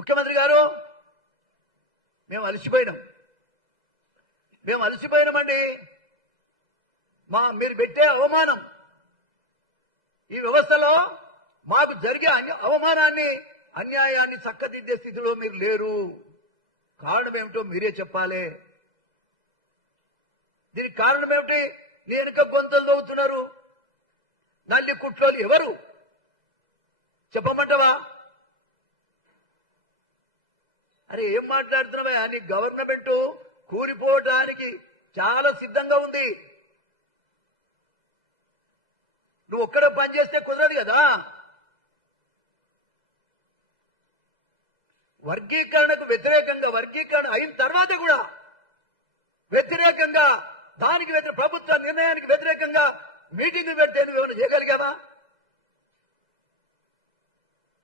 ముఖ్యమంత్రి గారు మేము అలసిపోయినామండి. మీరు పెట్టే అవమానం, ఈ వ్యవస్థలో మాకు జరిగే అవమానాన్ని, అన్యాయాన్ని చక్కదిద్దే స్థితిలో మీరు లేరు. కారణం ఏమిటో మీరే చెప్పాలి. దీనికి కారణం ఏమిటి? నీ వెనుక గొంతులు దోగుతున్నారు నల్లి కుట్లోలు ఎవరు చెప్పమంటావా? అరే ఏం మాట్లాడుతున్నావా? నీ గవర్నమెంట్ కూలిపోవడానికి చాలా సిద్ధంగా ఉంది. నువ్వు ఒక్కడే పని చేస్తే కుదరదు కదా. వర్గీకరణకు వ్యతిరేకంగా, వర్గీకరణ అయిన తర్వాత కూడా వ్యతిరేకంగా, దానికి ప్రభుత్వ నిర్ణయానికి వ్యతిరేకంగా మీటింగ్లు పెడితే నువ్వేమైనా చేయగలిగావా?